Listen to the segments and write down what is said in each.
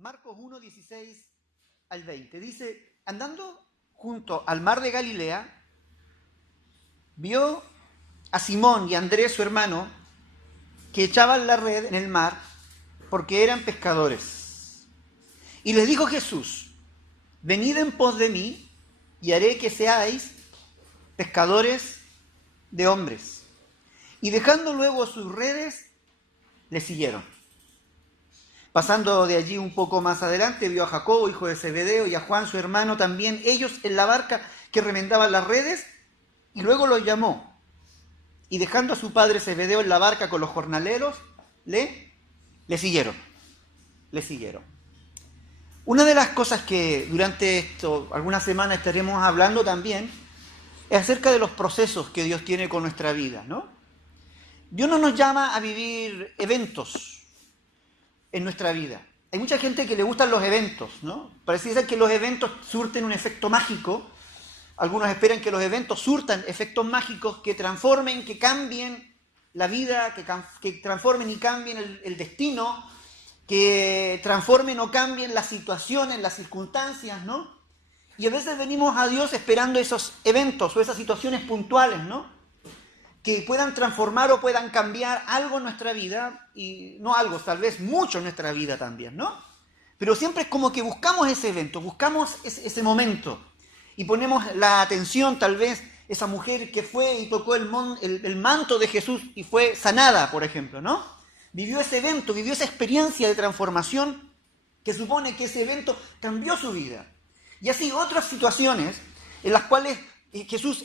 Marcos 1, 16 al 20. Dice, andando junto al mar de Galilea, vio a Simón y a Andrés, su hermano, que echaban la red en el mar porque eran pescadores. Y les dijo Jesús, venid en pos de mí y haré que seáis pescadores de hombres. Y dejando luego sus redes, le siguieron. Pasando de allí un poco más adelante, vio a Jacobo, hijo de Zebedeo, y a Juan, su hermano, también ellos en la barca que remendaban las redes, y luego los llamó. Y dejando a su padre Zebedeo en la barca con los jornaleros, le siguieron. Le siguieron. Una de las cosas que durante algunas semanas estaremos hablando también es acerca de los procesos que Dios tiene con nuestra vida, ¿no? Dios no nos llama a vivir eventos en nuestra vida. Hay mucha gente que le gustan los eventos, ¿no? Parece ser que los eventos surten un efecto mágico. Algunos esperan que los eventos surtan efectos mágicos que transformen, que cambien la vida, que transformen y cambien el destino, que transformen o cambien las situaciones, las circunstancias, ¿no? Y a veces venimos a Dios esperando esos eventos o esas situaciones puntuales, ¿no? Que puedan transformar o puedan cambiar algo en nuestra vida, y no algo, tal vez mucho en nuestra vida también, ¿no? Pero siempre es como que buscamos ese evento, buscamos ese momento, y ponemos la atención, tal vez, esa mujer que fue y tocó el manto de Jesús y fue sanada, por ejemplo, ¿no? Vivió ese evento, vivió esa experiencia de transformación que supone que ese evento cambió su vida. Y así otras situaciones en las cuales Jesús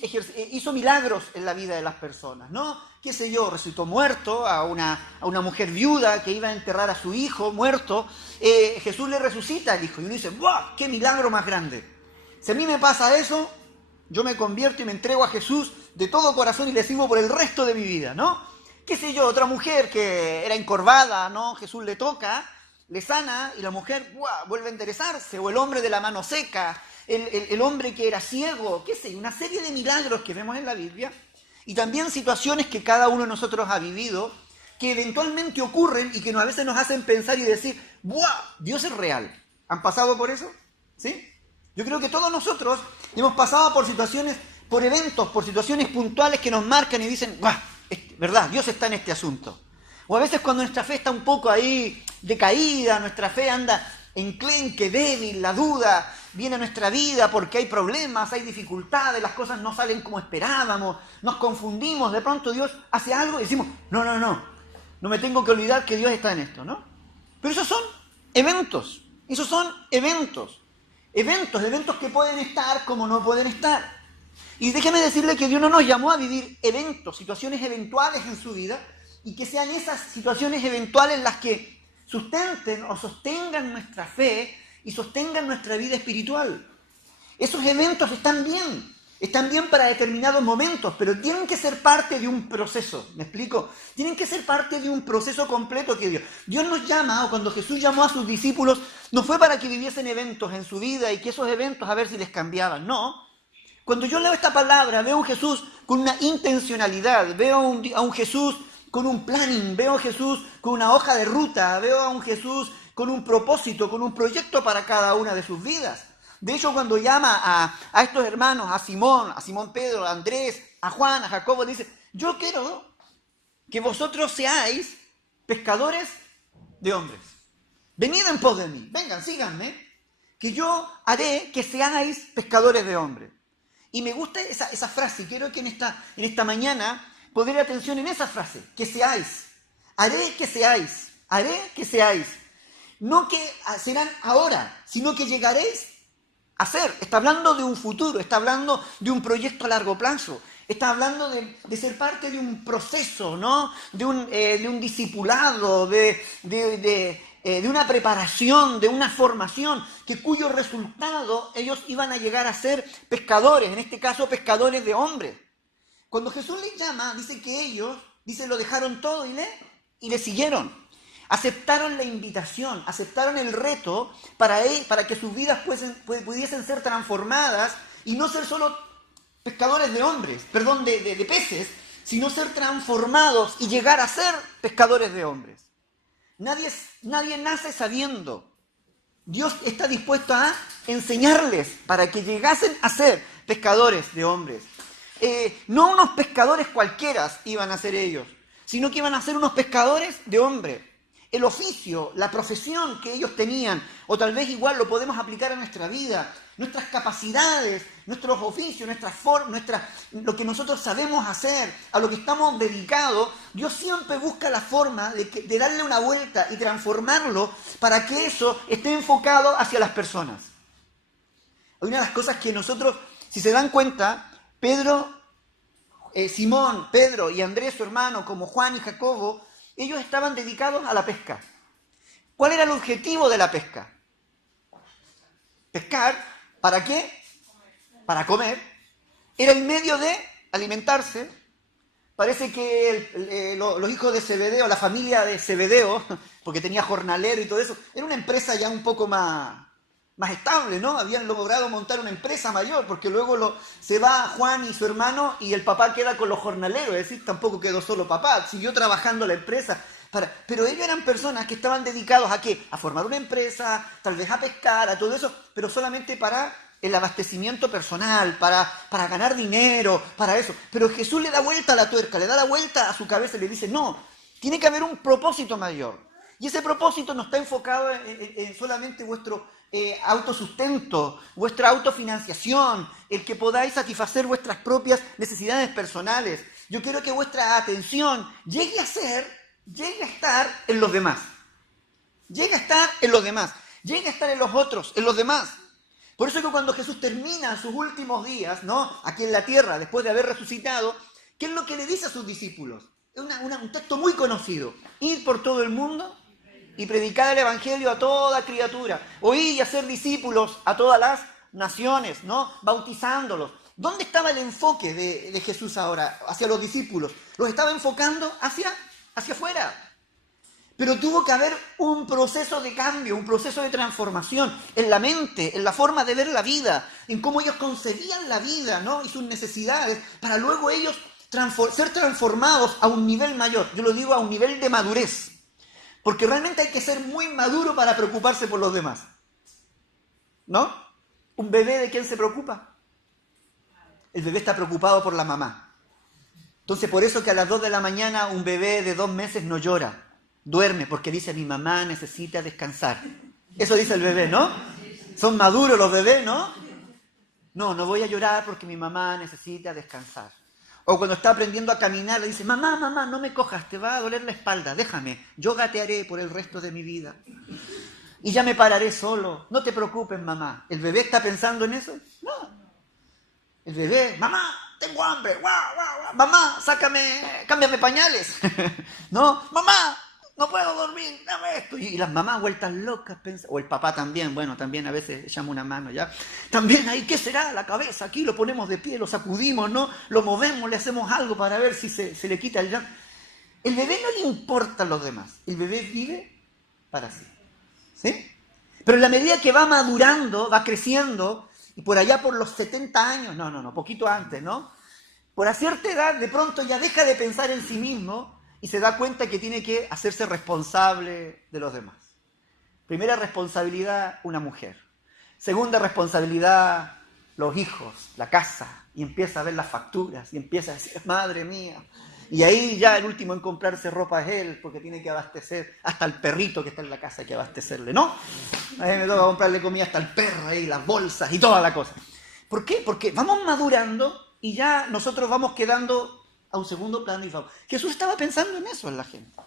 hizo milagros en la vida de las personas, ¿no? Qué sé yo, resucitó muerto a una mujer viuda que iba a enterrar a su hijo muerto. Jesús le resucita al hijo y uno dice, ¡wow! ¡Qué milagro más grande! Si a mí me pasa eso, yo me convierto y me entrego a Jesús de todo corazón y le sirvo por el resto de mi vida, ¿no? Qué sé yo, otra mujer que era encorvada, ¿no? Jesús le toca, le sana y la mujer ¡buah! Vuelve a enderezarse. O el hombre de la mano seca, el hombre que era ciego, qué sé, una serie de milagros que vemos en la Biblia, y también situaciones que cada uno de nosotros ha vivido, que eventualmente ocurren y que a veces nos hacen pensar y decir, ¡buah! Dios es real. ¿Han pasado por eso? ¿Sí? Yo creo que todos nosotros hemos pasado por situaciones, por eventos, por situaciones puntuales que nos marcan y dicen, ¡buah! ¿Verdad? Dios está en este asunto. O a veces cuando nuestra fe está un poco ahí decaída, nuestra fe anda enclenque, débil, la duda viene a nuestra vida porque hay problemas, hay dificultades, las cosas no salen como esperábamos, nos confundimos, de pronto Dios hace algo y decimos, no me tengo que olvidar que Dios está en esto, ¿no? Pero esos son eventos que pueden estar como no pueden estar. Y déjeme decirle que Dios no nos llamó a vivir eventos, situaciones eventuales en su vida, y que sean esas situaciones eventuales las que sustenten o sostengan nuestra fe y sostengan nuestra vida espiritual. Esos eventos están bien para determinados momentos, pero tienen que ser parte de un proceso, ¿me explico? Tienen que ser parte de un proceso completo que Dios nos llama, o cuando Jesús llamó a sus discípulos, no fue para que viviesen eventos en su vida y que esos eventos a ver si les cambiaban, no. Cuando yo leo esta palabra, veo a un Jesús con una intencionalidad, veo a un Jesús con un planning, veo a Jesús con una hoja de ruta, veo a un Jesús con un propósito, con un proyecto para cada una de sus vidas. De hecho, cuando llama a estos hermanos, a Simón Pedro, a Andrés, a Juan, a Jacobo, dice, yo quiero que vosotros seáis pescadores de hombres. Venid en pos de mí, vengan, síganme, que yo haré que seáis pescadores de hombres. Y me gusta esa frase, y quiero que en esta mañana poner atención en esa frase, que seáis, haré que seáis. No que serán ahora, sino que llegaréis a ser. Está hablando de un futuro, está hablando de un proyecto a largo plazo, está hablando de ser parte de un proceso, ¿no? De un discipulado, de una preparación, de una formación, cuyo resultado ellos iban a llegar a ser pescadores, en este caso pescadores de hombres. Cuando Jesús les llama, dice que ellos, lo dejaron todo y le siguieron. Aceptaron la invitación, aceptaron el reto para que sus vidas pudiesen ser transformadas y no ser solo pescadores de peces, sino ser transformados y llegar a ser pescadores de hombres. Nadie nace sabiendo Dios está dispuesto a enseñarles para que llegasen a ser pescadores de hombres. No unos pescadores cualquiera iban a ser ellos, sino que iban a ser unos pescadores de hombres. El oficio, la profesión que ellos tenían, o tal vez igual lo podemos aplicar a nuestra vida, nuestras capacidades, nuestros oficios, lo que nosotros sabemos hacer, a lo que estamos dedicados, Dios siempre busca la forma de darle una vuelta y transformarlo para que eso esté enfocado hacia las personas. Una de las cosas que nosotros, si se dan cuenta, Simón, Pedro y Andrés, su hermano, como Juan y Jacobo, ellos estaban dedicados a la pesca. ¿Cuál era el objetivo de la pesca? Pescar, ¿para qué? Para comer. Era el medio de alimentarse. Parece que los hijos de Zebedeo, la familia de Zebedeo, porque tenía jornalero y todo eso, era una empresa ya un poco más estable, ¿no? Habían logrado montar una empresa mayor, porque luego se va Juan y su hermano y el papá queda con los jornaleros, es decir, tampoco quedó solo papá, siguió trabajando la empresa. Pero ellos eran personas que estaban dedicados ¿a qué? A formar una empresa, tal vez a pescar, a todo eso, pero solamente para el abastecimiento personal, para ganar dinero, para eso. Pero Jesús le da vuelta a la tuerca, le da la vuelta a su cabeza y le dice, no, tiene que haber un propósito mayor. Y ese propósito no está enfocado en solamente vuestro autosustento, vuestra autofinanciación, el que podáis satisfacer vuestras propias necesidades personales. Yo quiero que vuestra atención llegue a estar en los demás. Llegue a estar en los demás. Llegue a estar en los otros, en los demás. Por eso que cuando Jesús termina sus últimos días, ¿no? Aquí en la tierra, después de haber resucitado, ¿qué es lo que le dice a sus discípulos? Es un texto muy conocido. Ir por todo el mundo y predicar el evangelio a toda criatura. Oír y hacer discípulos a todas las naciones, ¿no? Bautizándolos. ¿Dónde estaba el enfoque de Jesús ahora? Hacia los discípulos. Los estaba enfocando hacia afuera. Pero tuvo que haber un proceso de cambio, un proceso de transformación en la mente, en la forma de ver la vida, en cómo ellos concebían la vida, ¿no? Y sus necesidades, para luego ellos ser transformados a un nivel mayor. Yo lo digo a un nivel de madurez. Porque realmente hay que ser muy maduro para preocuparse por los demás. ¿No? ¿Un bebé de quién se preocupa? El bebé está preocupado por la mamá. Entonces, por eso que a las 2 de la mañana un bebé de 2 meses no llora. Duerme porque dice, mi mamá necesita descansar. Eso dice el bebé, ¿no? Son maduros los bebés, ¿no? No voy a llorar porque mi mamá necesita descansar. O cuando está aprendiendo a caminar, le dice, mamá, no me cojas, te va a doler la espalda, déjame, yo gatearé por el resto de mi vida. Y ya me pararé solo, no te preocupes, mamá. ¿El bebé está pensando en eso? No. El bebé, mamá, tengo hambre, mamá, cámbiame pañales. No, mamá, no puedo dormir, dame esto. Y las mamás vueltas locas, o el papá también, bueno, también a veces llama una mano ya. También ahí, ¿qué será? La cabeza, aquí lo ponemos de pie, lo sacudimos, ¿no? Lo movemos, le hacemos algo para ver si se le quita el llanto. El bebé no le importan los demás, el bebé vive para sí. ¿Sí? Pero en la medida que va madurando, va creciendo, y por allá por los 70 años, no, poquito antes, ¿no? Por a cierta edad, de pronto ya deja de pensar en sí mismo y se da cuenta que tiene que hacerse responsable de los demás. Primera responsabilidad, una mujer. Segunda responsabilidad, los hijos, la casa. Y empieza a ver las facturas y empieza a decir, madre mía. Y ahí ya el último en comprarse ropa es él, porque tiene que abastecer hasta el perrito que está en la casa, hay que abastecerle, ¿no? A mí me toca comprarle comida hasta el perro ahí, las bolsas y toda la cosa. ¿Por qué? Porque vamos madurando y ya nosotros vamos quedando a un segundo plano. Jesús estaba pensando en eso en la gente.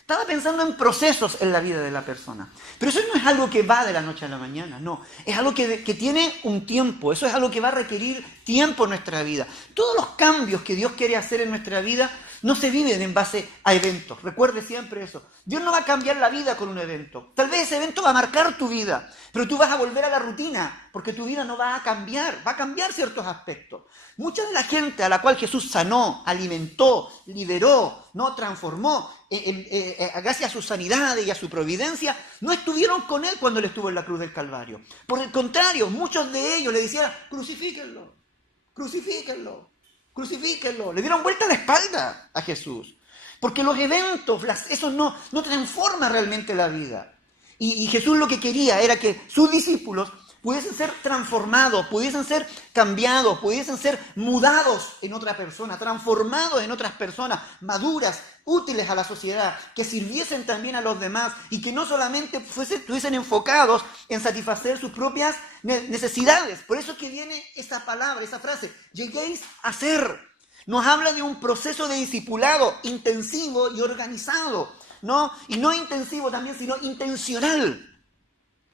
Estaba pensando en procesos en la vida de la persona. Pero eso no es algo que va de la noche a la mañana, no. Es algo que tiene un tiempo. Eso es algo que va a requerir tiempo en nuestra vida. Todos los cambios que Dios quiere hacer en nuestra vida no se viven en base a eventos. Recuerde siempre eso. Dios no va a cambiar la vida con un evento. Tal vez ese evento va a marcar tu vida, pero tú vas a volver a la rutina, porque tu vida no va a cambiar ciertos aspectos. Mucha de la gente a la cual Jesús sanó, alimentó, liberó, no transformó, gracias a su sanidad y a su providencia, no estuvieron con Él cuando Él estuvo en la cruz del Calvario. Por el contrario, muchos de ellos le decían, crucifíquenlo, crucifíquenlo, crucifíquenlo. Le dieron vuelta la espalda a Jesús. Porque los eventos, eso no transforma realmente la vida. Y Jesús lo que quería era que sus discípulos pudiesen ser transformados, pudiesen ser cambiados, pudiesen ser mudados en otra persona, transformados en otras personas maduras, útiles a la sociedad, que sirviesen también a los demás y que no solamente estuviesen enfocados en satisfacer sus propias necesidades. Por eso es que viene esa palabra, esa frase, lleguéis a ser. Nos habla de un proceso de discipulado intensivo y organizado, ¿no? Y no intensivo también, sino intencional.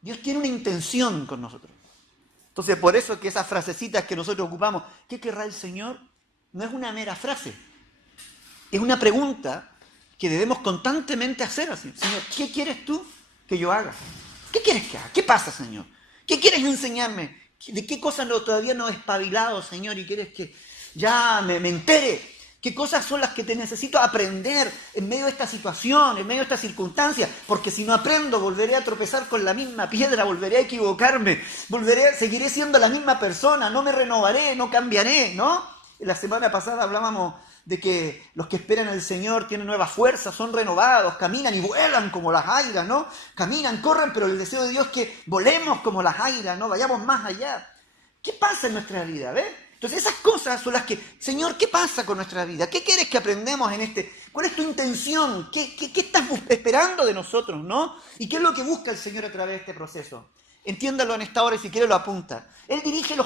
Dios tiene una intención con nosotros. Entonces, por eso que esas frasecitas que nosotros ocupamos, ¿qué querrá el Señor? No es una mera frase. Es una pregunta que debemos constantemente hacer así. Señor, ¿qué quieres tú que yo haga? ¿Qué quieres que haga? ¿Qué pasa, Señor? ¿Qué quieres enseñarme? ¿De qué cosas todavía no he espabilado, Señor? Y quieres que ya me entere. ¿Qué cosas son las que te necesito aprender en medio de esta situación, en medio de esta circunstancia? Porque si no aprendo, volveré a tropezar con la misma piedra, volveré a equivocarme, seguiré siendo la misma persona, no me renovaré, no cambiaré, ¿no? La semana pasada hablábamos de que los que esperan al Señor tienen nuevas fuerzas, son renovados, caminan y vuelan como las águilas, ¿no? Caminan, corren, pero el deseo de Dios es que volemos como las águilas, ¿no? Vayamos más allá. ¿Qué pasa en nuestra vida, ves? Entonces esas cosas son las que, Señor, ¿qué pasa con nuestra vida? ¿Qué quieres que aprendamos en este? ¿Cuál es tu intención? ¿Qué estás esperando de nosotros, no? ¿Y qué es lo que busca el Señor a través de este proceso? Entiéndalo en esta hora y si quiere lo apunta. Él dirige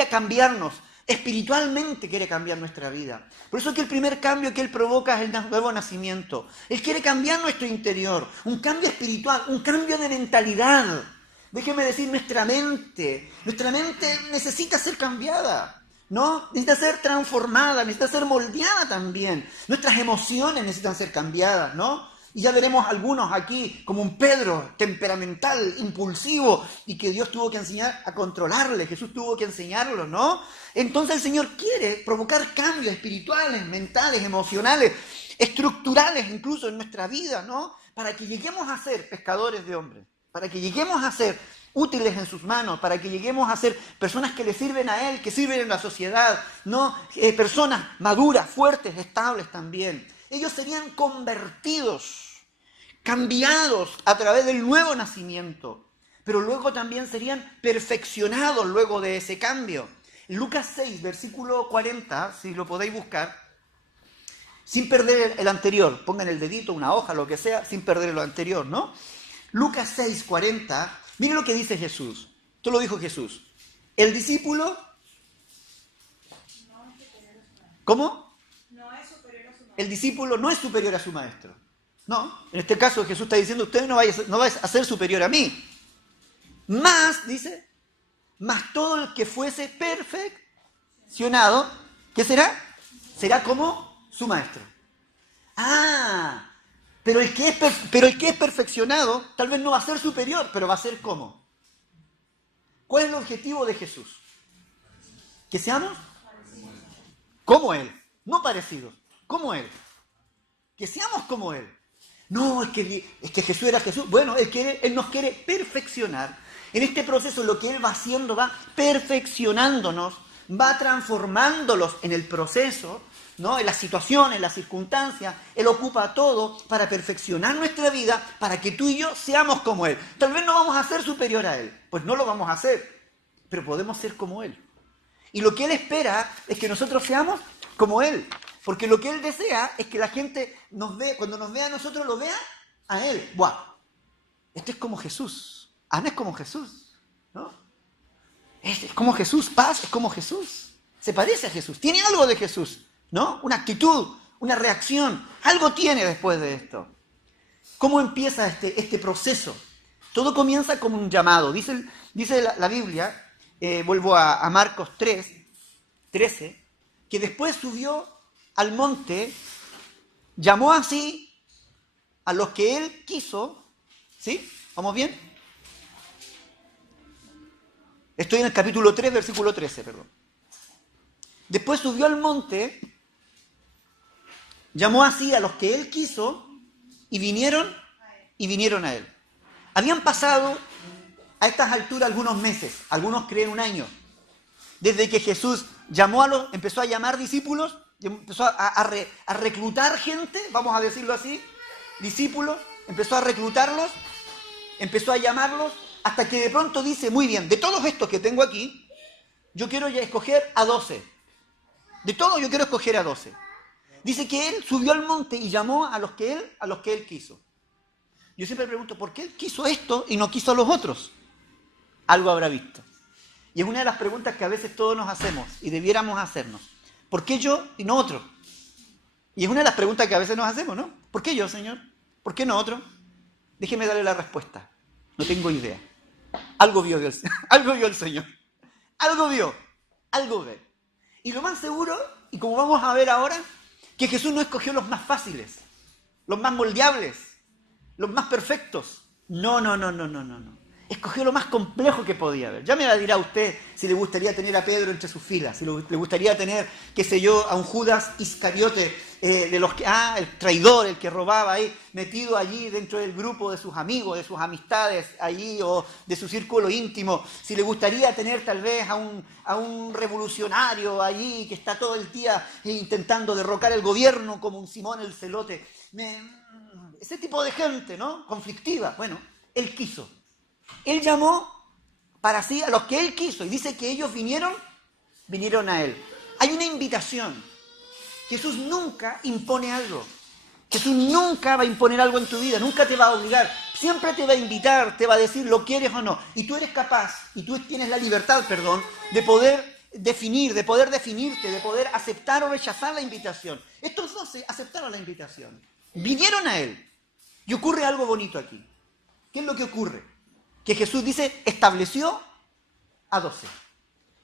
a cambiarnos. Espiritualmente quiere cambiar nuestra vida. Por eso es que el primer cambio que Él provoca es el nuevo nacimiento. Él quiere cambiar nuestro interior. Un cambio espiritual, un cambio de mentalidad. Déjeme decir, nuestra mente necesita ser cambiada, ¿no? Necesita ser transformada, necesita ser moldeada también. Nuestras emociones necesitan ser cambiadas, ¿no? Y ya veremos algunos aquí, como un Pedro, temperamental, impulsivo, y que Dios tuvo que enseñar a controlarle, Jesús tuvo que enseñarlo, ¿no? Entonces el Señor quiere provocar cambios espirituales, mentales, emocionales, estructurales incluso en nuestra vida, ¿no? Para que lleguemos a ser pescadores de hombres. Para que lleguemos a ser útiles en sus manos, para que lleguemos a ser personas que le sirven a Él, que sirven en la sociedad, ¿no? Personas maduras, fuertes, estables también. Ellos serían convertidos, cambiados a través del nuevo nacimiento, pero luego también serían perfeccionados luego de ese cambio. Lucas 6, versículo 40, si lo podéis buscar, sin perder el anterior, pongan el dedito, una hoja, lo que sea, sin perder lo anterior, ¿no? Lucas 6, 40, miren lo que dice Jesús. Esto lo dijo Jesús. El discípulo... ¿Cómo? El discípulo no es superior a su maestro. No, en este caso Jesús está diciendo, usted no vais a ser superior a mí. Más, dice, más todo el que fuese perfeccionado, ¿qué será? Será como su maestro. Ah, pero el que es perfeccionado tal vez no va a ser superior, pero va a ser como. ¿Cuál es el objetivo de Jesús? Que seamos como Él, no parecidos, como Él. Que seamos como Él. No, es que Jesús era Jesús. Bueno, Él nos quiere perfeccionar. En este proceso lo que Él va haciendo, va perfeccionándonos, va transformándolos en el proceso, ¿no? En las situaciones, en las circunstancias. Él ocupa todo para perfeccionar nuestra vida, para que tú y yo seamos como Él. Tal vez no vamos a ser superior a Él, pues no lo vamos a hacer, pero podemos ser como Él. Y lo que Él espera es que nosotros seamos como Él, porque lo que Él desea es que la gente nos ve, cuando nos vea a nosotros, lo vea a Él. ¡Wow! Este es como Jesús. Ana es como Jesús, ¿no? Es como Jesús. Paz es como Jesús. Se parece a Jesús. Tiene algo de Jesús, ¿no? Una actitud, una reacción. Algo tiene después de esto. ¿Cómo empieza este proceso? Todo comienza como un llamado. Dice la Biblia, vuelvo a Marcos 13, que después subió al monte, llamó así a los que Él quiso. ¿Sí? ¿Vamos bien? Estoy en el capítulo 3, versículo 13, perdón. Después subió al monte, llamó así a los que Él quiso y vinieron a Él. Habían pasado a estas alturas algunos meses, algunos creen un año, desde que Jesús empezó a llamar discípulos, empezó a reclutar gente, vamos a decirlo así, discípulos, empezó a reclutarlos empezó a llamarlos, hasta que de pronto dice, muy bien, de todos estos que tengo aquí, yo quiero ya escoger a 12. De todos yo quiero escoger a 12. Dice que él subió al monte y llamó a los que él quiso. Yo siempre pregunto, ¿por qué él quiso esto y no quiso a los otros? Algo habrá visto. Y es una de las preguntas que a veces todos nos hacemos y debiéramos hacernos. ¿Por qué yo y no otro? Y es una de las preguntas que a veces nos hacemos, ¿no? ¿Por qué yo, Señor? ¿Por qué no otro? Déjeme darle la respuesta. No tengo idea. Algo vio el Señor. Algo vio. Algo ve. Y lo más seguro, y como vamos a ver ahora, que Jesús no escogió los más fáciles, los más moldeables, los más perfectos. No. Escogió lo más complejo que podía haber. Ya me la dirá usted si le gustaría tener a Pedro entre sus filas, si le gustaría tener, qué sé yo, a un Judas Iscariote, de los que, el traidor, el que robaba ahí, metido allí dentro del grupo de sus amigos, de sus amistades allí, o de su círculo íntimo. Si le gustaría tener tal vez a un revolucionario allí que está todo el día intentando derrocar el gobierno como un Simón el Celote. Ese tipo de gente, ¿no? Conflictiva. Bueno, él quiso. Él llamó para sí a los que él quiso y dice que ellos vinieron a él. Hay una invitación. Jesús nunca impone algo. Jesús nunca va a imponer algo en tu vida, nunca te va a obligar. Siempre te va a invitar, te va a decir lo quieres o no. Y tú eres capaz, y tú tienes la libertad, de poder definirte, de poder aceptar o rechazar la invitación. Estos 12 aceptaron la invitación. Vinieron a él. Y ocurre algo bonito aquí. ¿Qué es lo que ocurre? Que Jesús dice, estableció a 12.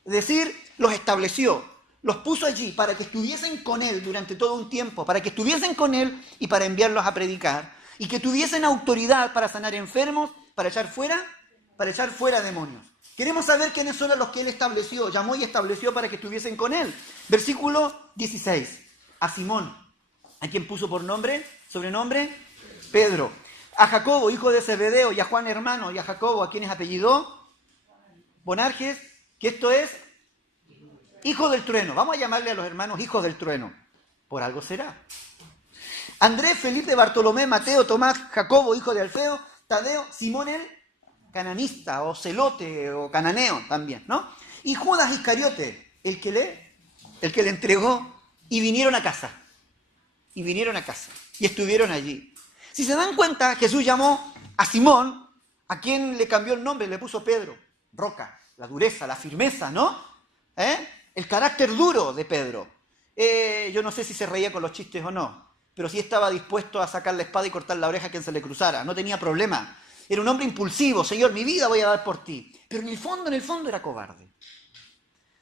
Es decir, los estableció, los puso allí para que estuviesen con él durante todo un tiempo, para que estuviesen con él y para enviarlos a predicar, y que tuviesen autoridad para sanar enfermos, para echar fuera demonios. Queremos saber quiénes son los que él estableció, llamó y estableció para que estuviesen con él. Versículo 16. A Simón, a quien puso por sobrenombre, Pedro. A Jacobo, hijo de Zebedeo, y a Juan, hermano, y a Jacobo, a quienes apellidó Boanerges, que esto es hijo del trueno. Vamos a llamarle a los hermanos hijos del trueno. Por algo será. Andrés, Felipe, Bartolomé, Mateo, Tomás, Jacobo, hijo de Alfeo, Tadeo, Simón el cananista, o celote, o cananeo también, ¿no? Y Judas Iscariote, el que le entregó, y vinieron a casa. Y estuvieron allí. Si se dan cuenta, Jesús llamó a Simón, a quien le cambió el nombre, le puso Pedro, roca, la dureza, la firmeza, ¿no? El carácter duro de Pedro. Yo no sé si se reía con los chistes o no, pero sí estaba dispuesto a sacar la espada y cortar la oreja a quien se le cruzara, no tenía problema. Era un hombre impulsivo, Señor, mi vida voy a dar por ti. Pero en el fondo era cobarde.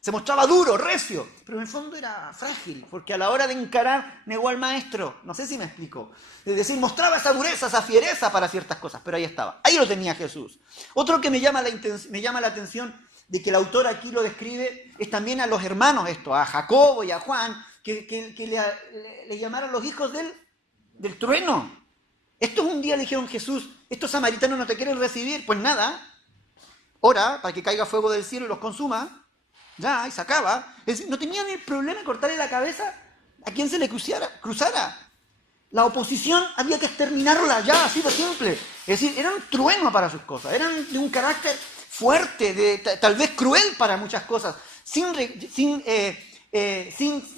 Se mostraba duro, recio, pero en el fondo era frágil, porque a la hora de encarar negó al maestro. No sé si me explico. Es decir, mostraba esa dureza, esa fiereza para ciertas cosas, pero ahí estaba. Ahí lo tenía Jesús. Otro que me llama la atención de que el autor aquí lo describe es también a los hermanos a Jacobo y a Juan, que le llamaron los hijos del trueno. Estos un día le dijeron, Jesús, estos samaritanos no te quieren recibir. Pues nada, ora para que caiga fuego del cielo y los consuma. Ya, y se acaba. Es decir, no tenían el problema de cortarle la cabeza a quien se le cruzara. La oposición había que exterminarla ya, así de simple. Es decir, eran trueno para sus cosas, eran de un carácter fuerte, tal vez cruel para muchas cosas, sin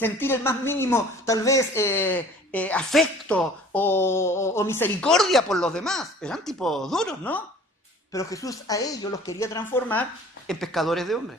sentir el más mínimo, tal vez, afecto o misericordia por los demás. Eran tipos duros, ¿no? Pero Jesús a ellos los quería transformar en pescadores de hombres,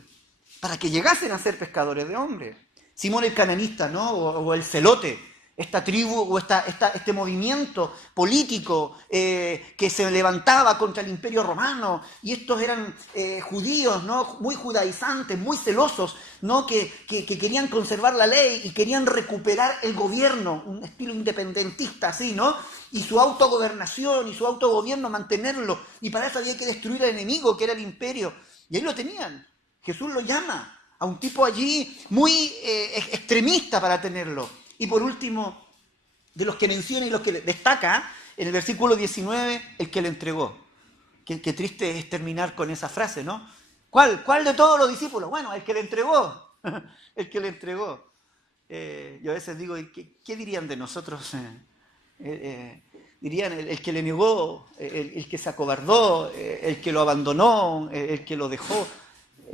para que llegasen a ser pescadores de hombres. Simón el cananista, ¿no? O el celote, esta tribu o este movimiento político que se levantaba contra el Imperio Romano, y estos eran judíos, ¿no? Muy judaizantes, muy celosos, ¿no? Que querían conservar la ley y querían recuperar el gobierno, un estilo independentista así, ¿no? Y su autogobernación y su autogobierno, mantenerlo, y para eso había que destruir al enemigo, que era el imperio, y ahí lo tenían. Jesús lo llama a un tipo allí muy extremista para tenerlo. Y por último, de los que menciona y los que destaca, en el versículo 19, el que le entregó. Qué triste es terminar con esa frase, ¿no? ¿Cuál de todos los discípulos? Bueno, el que le entregó. El que le entregó. Yo a veces digo, ¿qué dirían de nosotros? dirían, el que le negó, el que se acobardó, el que lo abandonó, el que lo dejó.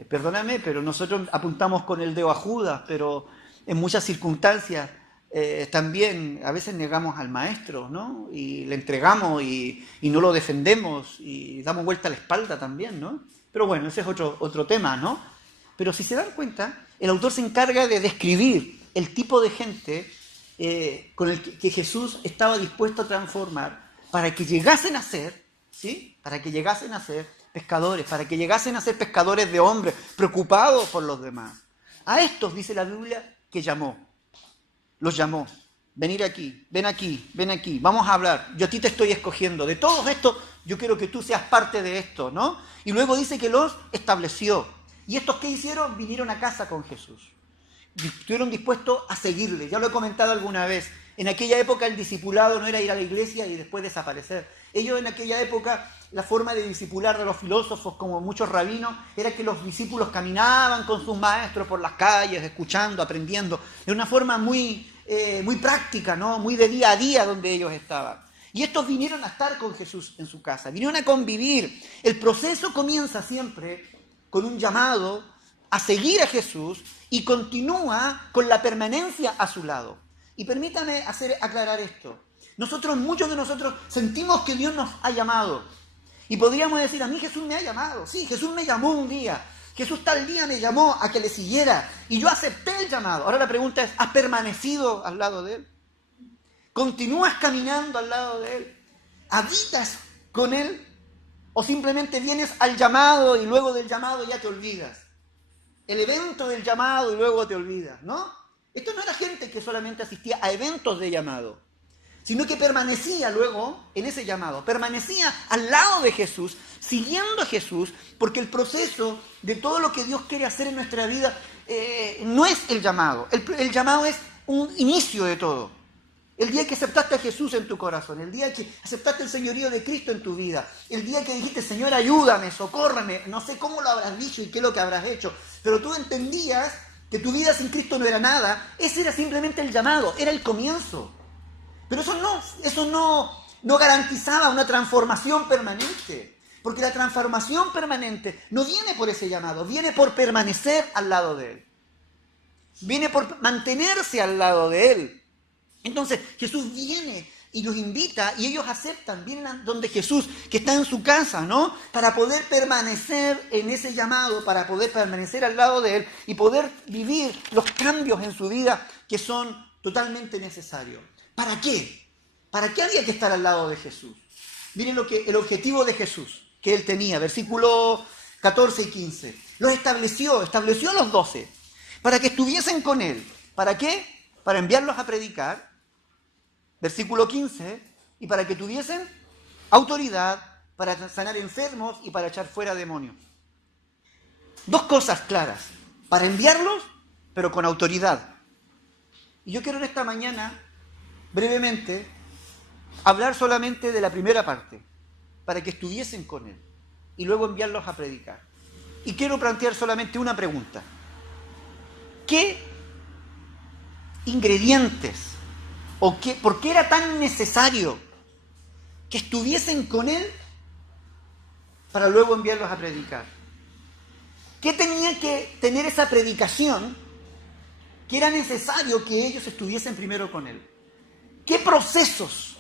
Perdóname, pero nosotros apuntamos con el dedo a Judas, pero en muchas circunstancias también a veces negamos al maestro, ¿no? Y le entregamos y no lo defendemos y damos vuelta a la espalda también, ¿no? Pero bueno, ese es otro tema, ¿no? Pero si se dan cuenta, el autor se encarga de describir el tipo de gente con el que Jesús estaba dispuesto a transformar para que llegasen a ser, ¿sí? Para que llegasen a ser pescadores, para que llegasen a ser pescadores de hombres, preocupados por los demás. A estos, dice la Biblia, que llamó. Los llamó. Venir aquí, ven aquí, ven aquí, vamos a hablar. Yo a ti te estoy escogiendo. De todos estos, yo quiero que tú seas parte de esto, ¿no? Y luego dice que los estableció. ¿Y estos qué hicieron? Vinieron a casa con Jesús. Estuvieron dispuestos a seguirle. Ya lo he comentado alguna vez. En aquella época el discipulado no era ir a la iglesia y después desaparecer. Ellos en aquella época, la forma de discipular de los filósofos, como muchos rabinos, era que los discípulos caminaban con sus maestros por las calles, escuchando, aprendiendo, de una forma muy práctica, ¿no? Muy de día a día donde ellos estaban. Y estos vinieron a estar con Jesús en su casa, vinieron a convivir. El proceso comienza siempre con un llamado a seguir a Jesús y continúa con la permanencia a su lado. Y permítame aclarar esto. Muchos de nosotros sentimos que Dios nos ha llamado. Y podríamos decir, a mí Jesús me ha llamado. Sí, Jesús me llamó un día. Jesús tal día me llamó a que le siguiera. Y yo acepté el llamado. Ahora la pregunta es, ¿has permanecido al lado de Él? ¿Continúas caminando al lado de Él? ¿Habitas con Él? ¿O simplemente vienes al llamado y luego del llamado ya te olvidas? El evento del llamado y luego te olvidas, ¿no? Esto no era gente que solamente asistía a eventos de llamado, sino que permanecía luego en ese llamado, permanecía al lado de Jesús, siguiendo a Jesús, porque el proceso de todo lo que Dios quiere hacer en nuestra vida no es el llamado. El llamado es un inicio de todo. El día que aceptaste a Jesús en tu corazón, el día que aceptaste el señorío de Cristo en tu vida, el día que dijiste, Señor, ayúdame, socórreme, no sé cómo lo habrás dicho y qué es lo que habrás hecho, pero tú entendías que tu vida sin Cristo no era nada, ese era simplemente el llamado, era el comienzo. Pero eso no garantizaba una transformación permanente, porque la transformación permanente no viene por ese llamado, viene por permanecer al lado de Él, viene por mantenerse al lado de Él. Entonces Jesús viene y los invita y ellos aceptan, vienen a donde Jesús, que está en su casa, ¿no? Para poder permanecer en ese llamado, para poder permanecer al lado de Él y poder vivir los cambios en su vida que son totalmente necesarios. ¿Para qué? ¿Para qué había que estar al lado de Jesús? Miren el objetivo de Jesús que Él tenía, versículos 14 y 15. Los estableció a los 12 para que estuviesen con Él. ¿Para qué? Para enviarlos a predicar. Versículo 15, y para que tuviesen autoridad para sanar enfermos y para echar fuera demonios. Dos cosas claras, para enviarlos, pero con autoridad. Y yo quiero en esta mañana, brevemente, hablar solamente de la primera parte, para que estuviesen con Él, y luego enviarlos a predicar. Y quiero plantear solamente una pregunta. ¿Qué ingredientes por qué era tan necesario que estuviesen con Él para luego enviarlos a predicar? ¿Qué tenía que tener esa predicación que era necesario que ellos estuviesen primero con Él? ¿Qué procesos,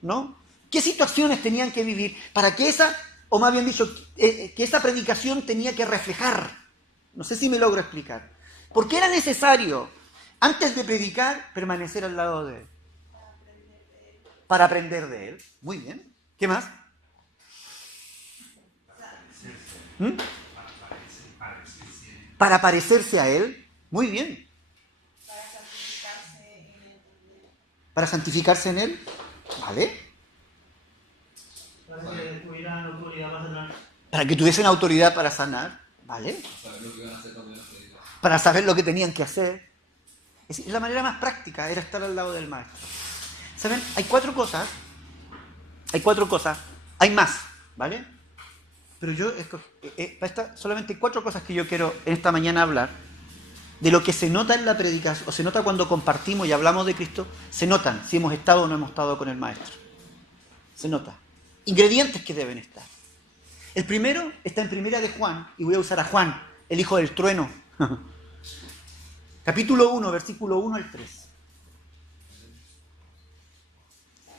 ¿no? ¿Qué situaciones tenían que vivir para que o más bien dicho, que esa predicación tenía que reflejar? No sé si me logro explicar. ¿Por qué era necesario, antes de predicar, permanecer al lado de Él? Para aprender de Él. Muy bien. ¿Qué más? Para parecerse a Él. Muy bien. Para santificarse en Él. ¿Vale? Para que tuviesen autoridad para sanar. ¿Vale? Para saber lo que tenían que hacer. Es decir, la manera más práctica era estar al lado del maestro. ¿Saben? Hay cuatro cosas. Hay más, ¿vale? Pero yo, solamente 4 cosas que yo quiero en esta mañana hablar. De lo que se nota en la predicación, o se nota cuando compartimos y hablamos de Cristo, se notan si hemos estado o no hemos estado con el maestro. Se nota. Ingredientes que deben estar. El primero está en Primera de Juan, y voy a usar a Juan, el hijo del trueno. Capítulo 1, versículo 1 al 3.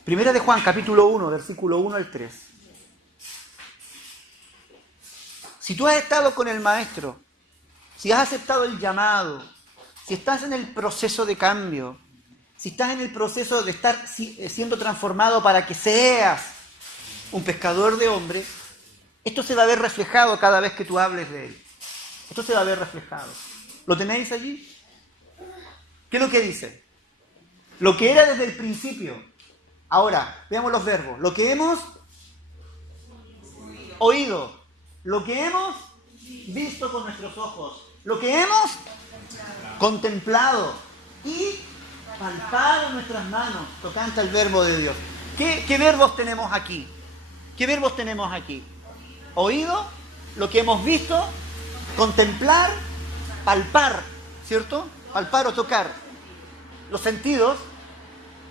Primera de Juan, capítulo 1, versículo 1 al 3. Si tú has estado con el Maestro, si has aceptado el llamado, si estás en el proceso de cambio, si estás en el proceso de estar siendo transformado para que seas un pescador de hombres, esto se va a ver reflejado cada vez que tú hables de él. Esto se va a ver reflejado. ¿Lo tenéis allí? ¿Qué es lo que dice? Lo que era desde el principio. Ahora, veamos los verbos. Lo que hemos oído. Lo que hemos visto con nuestros ojos. Lo que hemos contemplado y palpado en nuestras manos. Tocante al verbo de Dios. ¿Qué verbos tenemos aquí? ¿Qué verbos tenemos aquí? Oído, lo que hemos visto, contemplar, palpar, ¿cierto? Palpar o tocar. Los sentidos,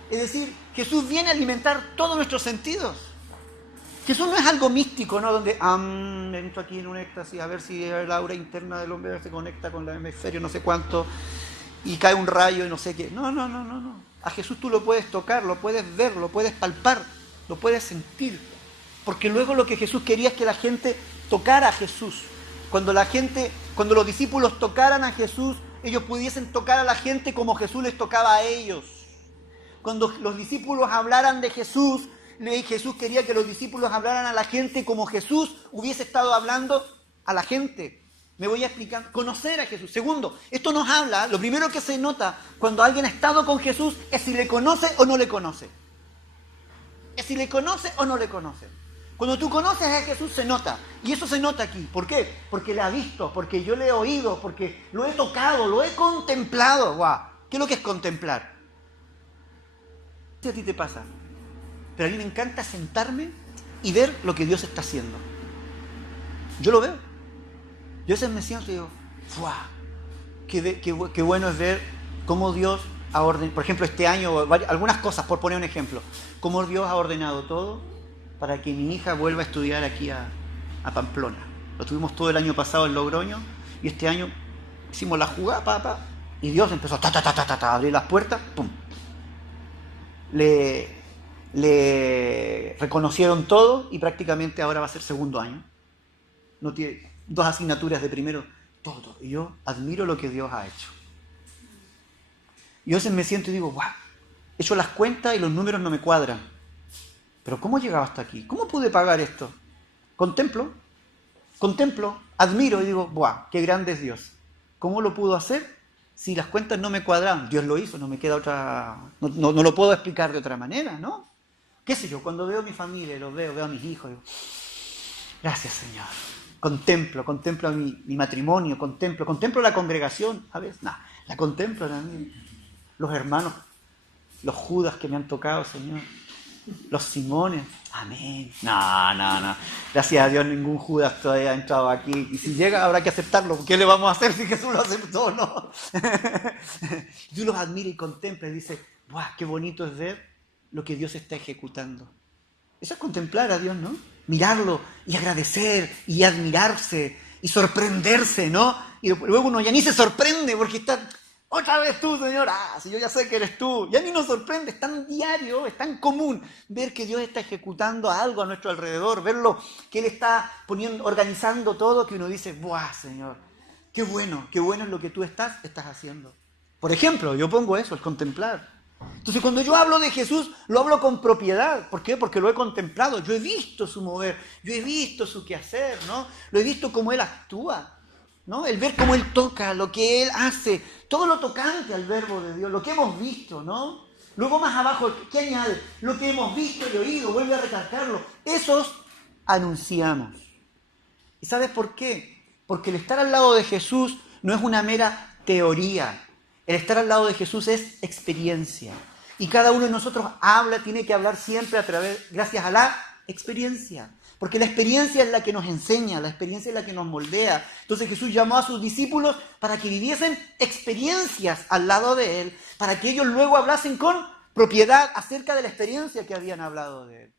es decir, Jesús viene a alimentar todos nuestros sentidos. Jesús no es algo místico, ¿no? Donde entro aquí en un éxtasis a ver si el aura interna del hombre se conecta con el hemisferio no sé cuánto y cae un rayo y no sé qué. No. A Jesús tú lo puedes tocar, lo puedes ver, lo puedes palpar, lo puedes sentir. Porque luego lo que Jesús quería es que la gente tocara a Jesús. Cuando los discípulos tocaran a Jesús, ellos pudiesen tocar a la gente como Jesús les tocaba a ellos. Cuando los discípulos hablaran de Jesús, Jesús quería que los discípulos hablaran a la gente como Jesús hubiese estado hablando a la gente. Me voy a explicar. Conocer a Jesús. Segundo, esto nos habla, lo primero que se nota cuando alguien ha estado con Jesús es si le conoce o no le conoce. Es si le conoce o no le conoce. Cuando tú conoces a Jesús se nota. Y eso se nota aquí. ¿Por qué? Porque le ha visto, porque yo le he oído, porque lo he tocado, lo he contemplado. ¡Guau! ¿Qué es lo que es contemplar? ¿Qué a ti te pasa? Pero a mí me encanta sentarme y ver lo que Dios está haciendo. Yo lo veo. Yo a veces me siento y digo, ¡guau! Qué bueno es ver cómo Dios ha ordenado. Por ejemplo, este año, algunas cosas, por poner un ejemplo. Cómo Dios ha ordenado todo para que mi hija vuelva a estudiar aquí a Pamplona. Lo tuvimos todo el año pasado en Logroño y este año hicimos la jugada, y Dios empezó a abrir las puertas, ¡pum! Le reconocieron todo y prácticamente ahora va a ser segundo año. No tiene 2 asignaturas de primero, todo. Y yo admiro lo que Dios ha hecho. Y a veces me siento y digo, ¡guau! He hecho las cuentas y los números no me cuadran. Pero ¿cómo he llegado hasta aquí? ¿Cómo pude pagar esto? Contemplo, admiro y digo, ¡buah! ¡Qué grande es Dios! ¿Cómo lo pudo hacer? Si las cuentas no me cuadran, Dios lo hizo, no me queda otra... No lo puedo explicar de otra manera, ¿no? ¿Qué sé yo? Cuando veo a mi familia, veo a mis hijos, digo, gracias, Señor. Contemplo mi matrimonio, contemplo la congregación, ¿sabes? La contemplo también. Los hermanos, los Judas que me han tocado, Señor. Los Simones, amén. No. Gracias a Dios ningún Judas todavía ha entrado aquí. Y si llega habrá que aceptarlo. ¿Qué le vamos a hacer si Jesús lo aceptó? No. Tú los admiras y contemplas y dices, ¡buah! Qué bonito es ver lo que Dios está ejecutando. Eso es contemplar a Dios, ¿no? Mirarlo y agradecer y admirarse y sorprenderse, ¿no? Y luego uno ya ni se sorprende porque está... Otra vez tú, Señor. Si yo ya sé que eres tú. Ya ni nos sorprende, es tan diario, es tan común ver que Dios está ejecutando algo a nuestro alrededor, verlo, que Él está organizando todo, que uno dice, ¡buah, Señor! Qué bueno es lo que tú estás haciendo. Por ejemplo, yo pongo eso, el contemplar. Entonces, cuando yo hablo de Jesús, lo hablo con propiedad. ¿Por qué? Porque lo he contemplado. Yo he visto su mover, yo he visto su quehacer, ¿no? Lo he visto cómo Él actúa, ¿no? El ver cómo Él toca, lo que Él hace, todo lo tocante al verbo de Dios, lo que hemos visto, ¿no? Luego más abajo, ¿qué añade? Lo que hemos visto y oído, vuelve a recalcarlo. Esos anunciamos. ¿Y sabes por qué? Porque el estar al lado de Jesús no es una mera teoría. El estar al lado de Jesús es experiencia. Y cada uno de nosotros tiene que hablar siempre gracias a la experiencia. Porque la experiencia es la que nos enseña, la experiencia es la que nos moldea. Entonces Jesús llamó a sus discípulos para que viviesen experiencias al lado de Él, para que ellos luego hablasen con propiedad acerca de la experiencia que habían hablado de Él.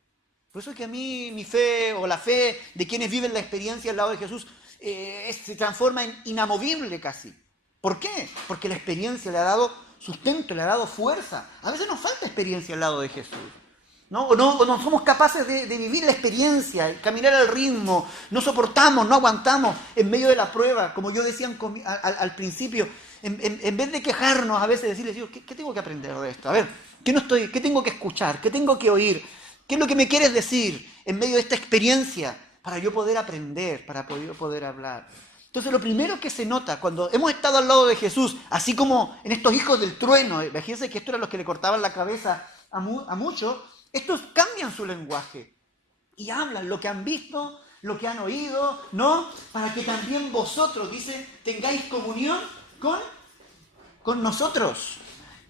Por eso es que a mí mi fe o la fe de quienes viven la experiencia al lado de Jesús se transforma en inamovible casi. ¿Por qué? Porque la experiencia le ha dado sustento, le ha dado fuerza. A veces nos falta experiencia al lado de Jesús. ¿No? O no somos capaces de vivir la experiencia, caminar al ritmo, no soportamos, no aguantamos en medio de la prueba, como yo decía al principio, en vez de quejarnos a veces, decirles, Dios, ¿qué tengo que aprender de esto? A ver, ¿qué tengo que escuchar? ¿Qué tengo que oír? ¿Qué es lo que me quieres decir en medio de esta experiencia para yo poder aprender, para poder hablar? Entonces lo primero que se nota cuando hemos estado al lado de Jesús, así como en estos hijos del trueno, imagínense que estos eran los que le cortaban la cabeza a muchos, estos cambian su lenguaje y hablan lo que han visto, lo que han oído, ¿no? Para que también vosotros, dice, tengáis comunión con nosotros.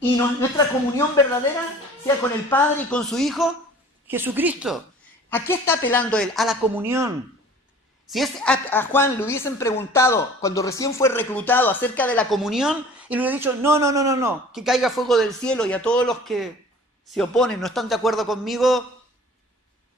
Y nuestra comunión verdadera sea con el Padre y con su Hijo, Jesucristo. ¿A qué está apelando él? A la comunión. Si a Juan le hubiesen preguntado, cuando recién fue reclutado, acerca de la comunión, él le hubiera dicho, no, que caiga fuego del cielo y a todos los que se oponen, no están de acuerdo conmigo,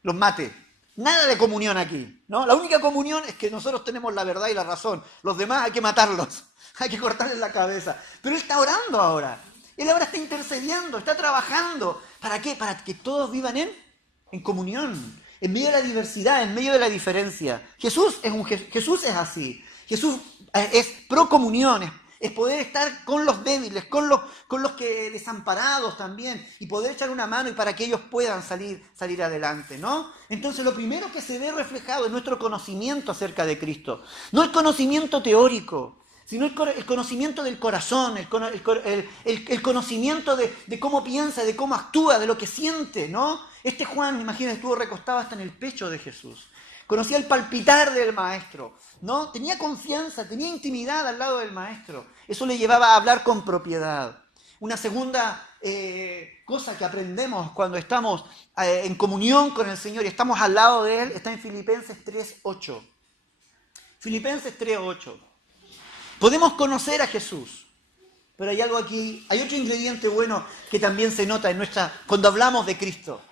los mate. Nada de comunión aquí, ¿no? La única comunión es que nosotros tenemos la verdad y la razón. Los demás hay que matarlos, hay que cortarles la cabeza. Pero él está orando ahora. Él ahora está intercediendo, está trabajando. ¿Para qué? Para que todos vivan en comunión, en medio de la diversidad, en medio de la diferencia. Jesús es así. Jesús es pro comunión, es poder estar con los débiles, con los que desamparados también, y poder echar una mano y para que ellos puedan salir adelante, ¿no? Entonces lo primero que se ve reflejado es nuestro conocimiento acerca de Cristo. No el conocimiento teórico, sino el conocimiento del corazón, el conocimiento de cómo piensa, de cómo actúa, de lo que siente, ¿no? Este Juan, imagínense, estuvo recostado hasta en el pecho de Jesús. Conocía el palpitar del maestro, ¿no? Tenía confianza, tenía intimidad al lado del maestro. Eso le llevaba a hablar con propiedad. Una segunda cosa que aprendemos cuando estamos en comunión con el Señor y estamos al lado de Él está en Filipenses 3:8. Filipenses 3:8. Podemos conocer a Jesús, pero hay algo aquí, hay otro ingrediente bueno que también se nota cuando hablamos de Cristo.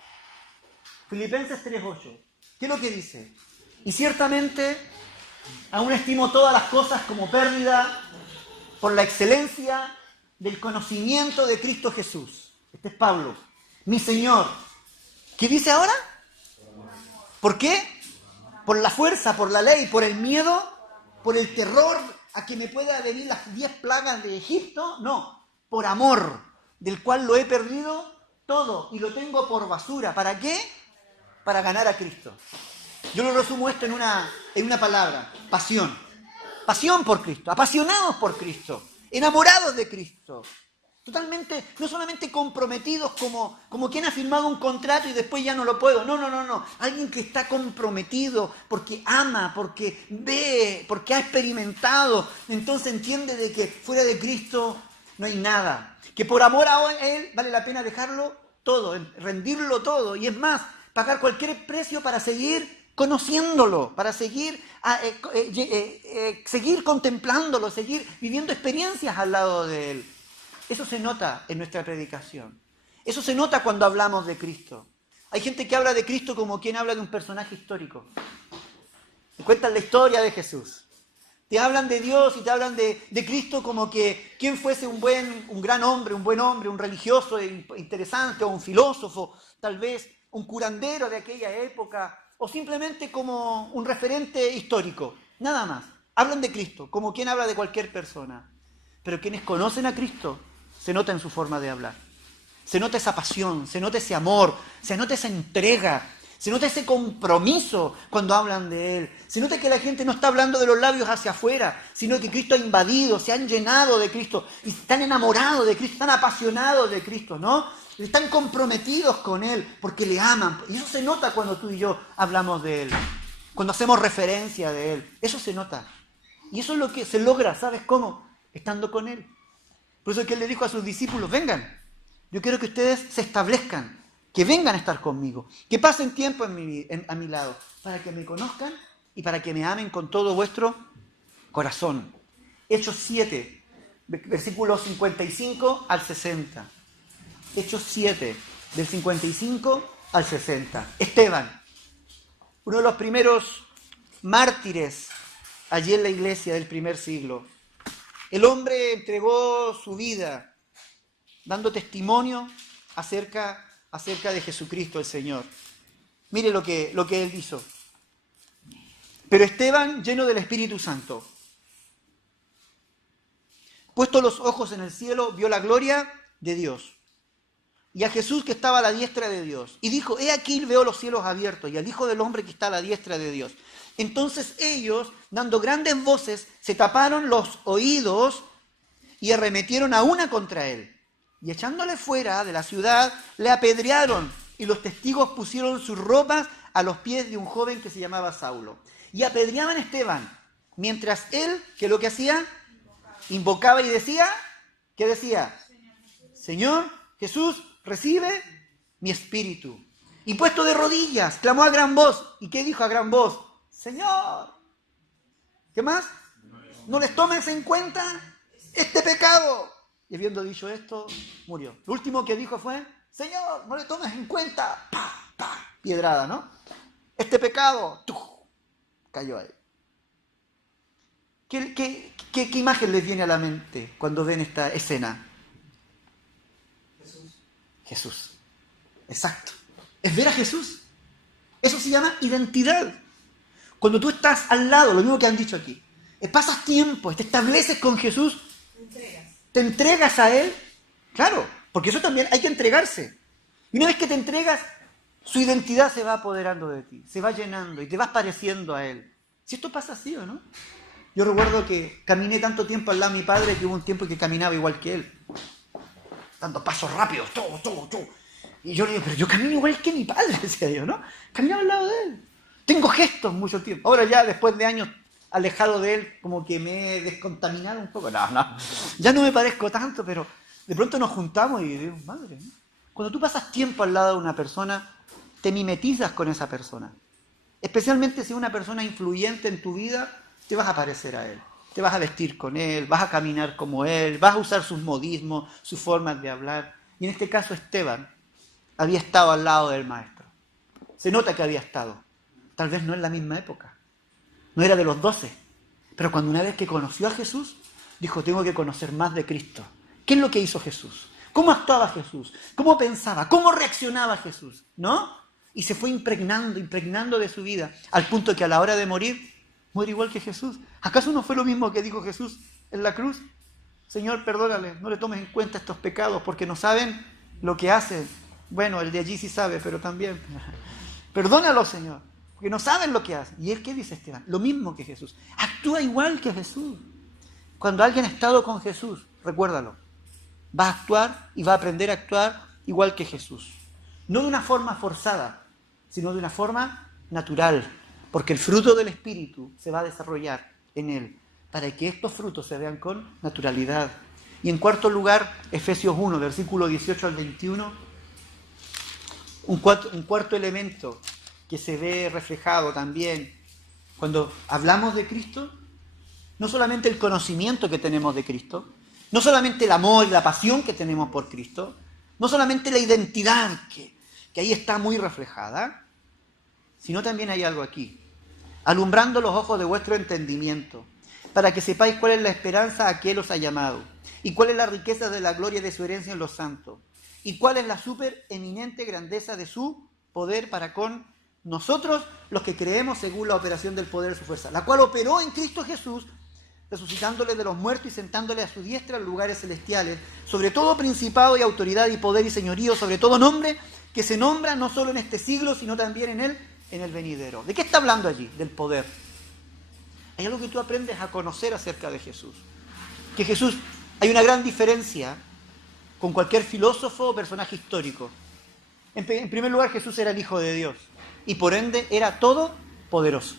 Filipenses 3:8. ¿Qué es lo que dice? Y ciertamente aún estimo todas las cosas como pérdida por la excelencia del conocimiento de Cristo Jesús. Este es Pablo, mi Señor. ¿Qué dice ahora? ¿Por qué? ¿Por la fuerza, por la ley, por el miedo, por el terror a que me pueda venir las 10 plagas de Egipto? No, por amor, del cual lo he perdido todo y lo tengo por basura. ¿Para qué? Para ganar a Cristo. Yo lo resumo esto en una palabra: pasión. Pasión por Cristo, apasionados por Cristo, enamorados de Cristo. Totalmente, no solamente comprometidos como quien ha firmado un contrato y después ya no lo puedo. No. Alguien que está comprometido porque ama, porque ve, porque ha experimentado. Entonces entiende de que fuera de Cristo no hay nada. Que por amor a Él vale la pena dejarlo todo, rendirlo todo. Y es más, pagar cualquier precio para seguir conociéndolo, para seguir contemplándolo, seguir viviendo experiencias al lado de Él. Eso se nota en nuestra predicación. Eso se nota cuando hablamos de Cristo. Hay gente que habla de Cristo como quien habla de un personaje histórico. Te cuentan la historia de Jesús. Te hablan de Dios y te hablan de Cristo como que quien fuese un gran hombre, un religioso interesante, o un filósofo, tal vez un curandero de aquella época, o simplemente como un referente histórico. Nada más. Hablan de Cristo como quien habla de cualquier persona. Pero quienes conocen a Cristo, se nota en su forma de hablar. Se nota esa pasión, se nota ese amor, se nota esa entrega, se nota ese compromiso cuando hablan de Él. Se nota que la gente no está hablando de los labios hacia afuera, sino que Cristo ha invadido, se han llenado de Cristo, y están enamorados de Cristo, están apasionados de Cristo, ¿no? Están comprometidos con Él porque le aman. Y eso se nota cuando tú y yo hablamos de Él, cuando hacemos referencia de Él. Eso se nota. Y eso es lo que se logra, ¿sabes cómo? Estando con Él. Por eso es que Él le dijo a sus discípulos: vengan, yo quiero que ustedes se establezcan, que vengan a estar conmigo, que pasen tiempo a mi lado, para que me conozcan y para que me amen con todo vuestro corazón. Hechos 7, versículos 55 al 60. Hechos 7, del 55 al 60. Esteban, uno de los primeros mártires allí en la iglesia del primer siglo. El hombre entregó su vida dando testimonio acerca de Jesucristo el Señor. Mire lo que él hizo. Pero Esteban, lleno del Espíritu Santo, puesto los ojos en el cielo, vio la gloria de Dios y a Jesús que estaba a la diestra de Dios. Y dijo, he aquí veo los cielos abiertos y al Hijo del Hombre que está a la diestra de Dios. Entonces ellos, dando grandes voces, se taparon los oídos y arremetieron a una contra él. Y echándole fuera de la ciudad, le apedrearon y los testigos pusieron sus ropas a los pies de un joven que se llamaba Saulo. Y apedreaban a Esteban, mientras él, ¿qué es lo que hacía? Invocaba y decía, ¿qué decía? Señor Jesús, recibe mi espíritu. Y puesto de rodillas, clamó a gran voz. ¿Y qué dijo a gran voz? Señor. ¿Qué más? No les tomes en cuenta este pecado. Y habiendo dicho esto, murió. Lo último que dijo fue, Señor, no le tomes en cuenta. ¡Pah! ¡Pah! Piedrada, ¿no? Este pecado. ¡Tuj! Cayó ahí. ¿Qué imagen les viene a la mente cuando ven esta escena? Jesús. Exacto. Es ver a Jesús. Eso se llama identidad. Cuando tú estás al lado, lo mismo que han dicho aquí, pasas tiempo, te estableces con Jesús, te entregas a Él, claro, porque eso también hay que entregarse. Y una vez que te entregas, su identidad se va apoderando de ti, se va llenando y te vas pareciendo a Él. Si esto pasa así o no. Yo recuerdo que caminé tanto tiempo al lado de mi padre que hubo un tiempo que caminaba igual que él. Dando pasos rápidos, todo. Y yo le digo, pero yo camino igual que mi padre, decía yo, ¿no? Caminaba al lado de él. Tengo gestos mucho tiempo. Ahora ya, después de años alejado de él, como que me he descontaminado un poco. No. Ya no me parezco tanto, pero de pronto nos juntamos y digo, madre, ¿no? Cuando tú pasas tiempo al lado de una persona, te mimetizas con esa persona. Especialmente si es una persona influyente en tu vida, te vas a parecer a él. Te vas a vestir con él, vas a caminar como él, vas a usar sus modismos, sus formas de hablar. Y en este caso Esteban había estado al lado del maestro. Se nota que había estado. Tal vez no en la misma época. No era de los 12. Pero cuando una vez que conoció a Jesús, dijo, tengo que conocer más de Cristo. ¿Qué es lo que hizo Jesús? ¿Cómo actuaba Jesús? ¿Cómo pensaba? ¿Cómo reaccionaba Jesús? ¿No? Y se fue impregnando de su vida, al punto que a la hora de morir, muere igual que Jesús. ¿Acaso no fue lo mismo que dijo Jesús en la cruz? Señor, perdónale, no le tomes en cuenta estos pecados porque no saben lo que hacen. Bueno, el de allí sí sabe, pero también. Perdónalo, Señor, porque no saben lo que hacen. ¿Y él qué dice Esteban? Lo mismo que Jesús. Actúa igual que Jesús. Cuando alguien ha estado con Jesús, recuérdalo, va a actuar y va a aprender a actuar igual que Jesús. No de una forma forzada, sino de una forma natural. Porque el fruto del Espíritu se va a desarrollar en él, para que estos frutos se vean con naturalidad. Y en cuarto lugar, Efesios 1, versículo 18 al 21, un cuarto elemento que se ve reflejado también cuando hablamos de Cristo, no solamente el conocimiento que tenemos de Cristo, no solamente el amor y la pasión que tenemos por Cristo, no solamente la identidad que ahí está muy reflejada, sino también hay algo aquí. Alumbrando los ojos de vuestro entendimiento, para que sepáis cuál es la esperanza a que Él os ha llamado, y cuál es la riqueza de la gloria de su herencia en los santos, y cuál es la supereminente grandeza de su poder para con nosotros, los que creemos según la operación del poder de su fuerza, la cual operó en Cristo Jesús, resucitándole de los muertos y sentándole a su diestra en lugares celestiales, sobre todo principado y autoridad y poder y señorío, sobre todo nombre que se nombra no solo en este siglo, sino también en el venidero. ¿De qué está hablando allí? Del poder. Hay algo que tú aprendes a conocer acerca de Jesús. Que Jesús, hay una gran diferencia con cualquier filósofo o personaje histórico. En primer lugar, Jesús era el Hijo de Dios y por ende era todopoderoso.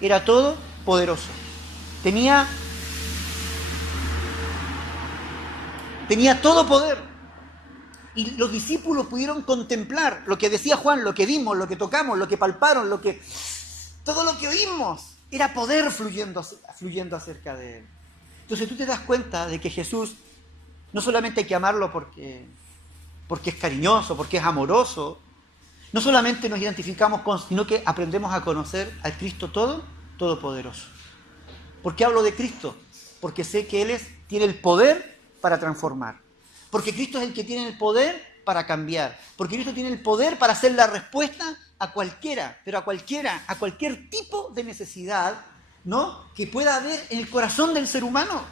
Era todopoderoso. Tenía todo poder. Y los discípulos pudieron contemplar lo que decía Juan, lo que vimos, lo que tocamos, lo que palparon, todo lo que oímos. Era poder fluyendo acerca de él. Entonces tú te das cuenta de que Jesús no solamente hay que amarlo porque es cariñoso, porque es amoroso, No solamente nos identificamos con, sino que aprendemos a conocer al Cristo todopoderoso. ¿Por qué hablo de Cristo? Porque sé que Él tiene el poder para transformar. Porque Cristo es el que tiene el poder para cambiar. Porque Cristo tiene el poder para hacer la respuesta a cualquiera, pero a cualquier tipo de necesidad, ¿no?, que pueda haber en el corazón del ser humano.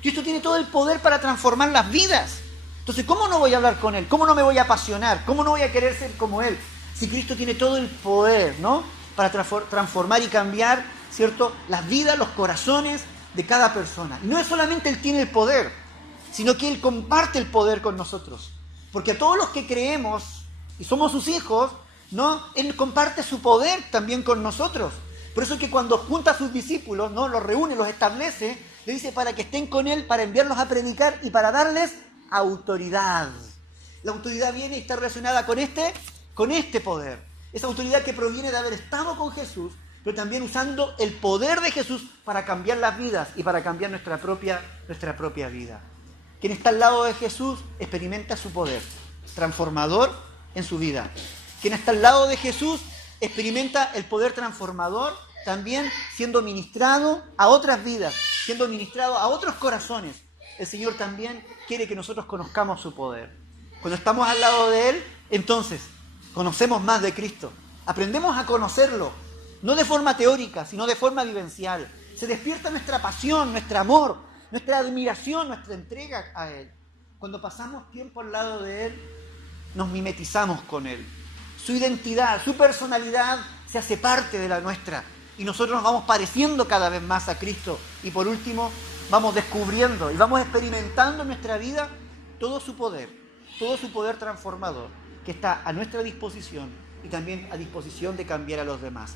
Cristo tiene todo el poder para transformar las vidas. Entonces, ¿cómo no voy a hablar con Él? ¿Cómo no me voy a apasionar? ¿Cómo no voy a querer ser como Él? Si Cristo tiene todo el poder, ¿no?, para transformar y cambiar, ¿cierto?, las vidas, los corazones de cada persona. Y no es solamente Él tiene el poder, sino que Él comparte el poder con nosotros. Porque a todos los que creemos y somos sus hijos, ¿no?, Él comparte su poder también con nosotros. Por eso es que cuando junta a sus discípulos, ¿no?, los reúne, los establece, le dice para que estén con Él, para enviarlos a predicar y para darles autoridad. La autoridad viene y está relacionada con este poder. Esa autoridad que proviene de haber estado con Jesús, pero también usando el poder de Jesús para cambiar las vidas y para cambiar nuestra propia vida. Quien está al lado de Jesús experimenta su poder transformador en su vida. Quien está al lado de Jesús experimenta el poder transformador también siendo ministrado a otras vidas, siendo ministrado a otros corazones. El Señor también quiere que nosotros conozcamos su poder. Cuando estamos al lado de Él, entonces conocemos más de Cristo. Aprendemos a conocerlo, no de forma teórica, sino de forma vivencial. Se despierta nuestra pasión, nuestro amor, nuestra admiración, nuestra entrega a Él. Cuando pasamos tiempo al lado de Él, nos mimetizamos con Él. Su identidad, su personalidad se hace parte de la nuestra. Y nosotros nos vamos pareciendo cada vez más a Cristo. Y por último, vamos descubriendo y vamos experimentando en nuestra vida todo su poder transformador que está a nuestra disposición y también a disposición de cambiar a los demás.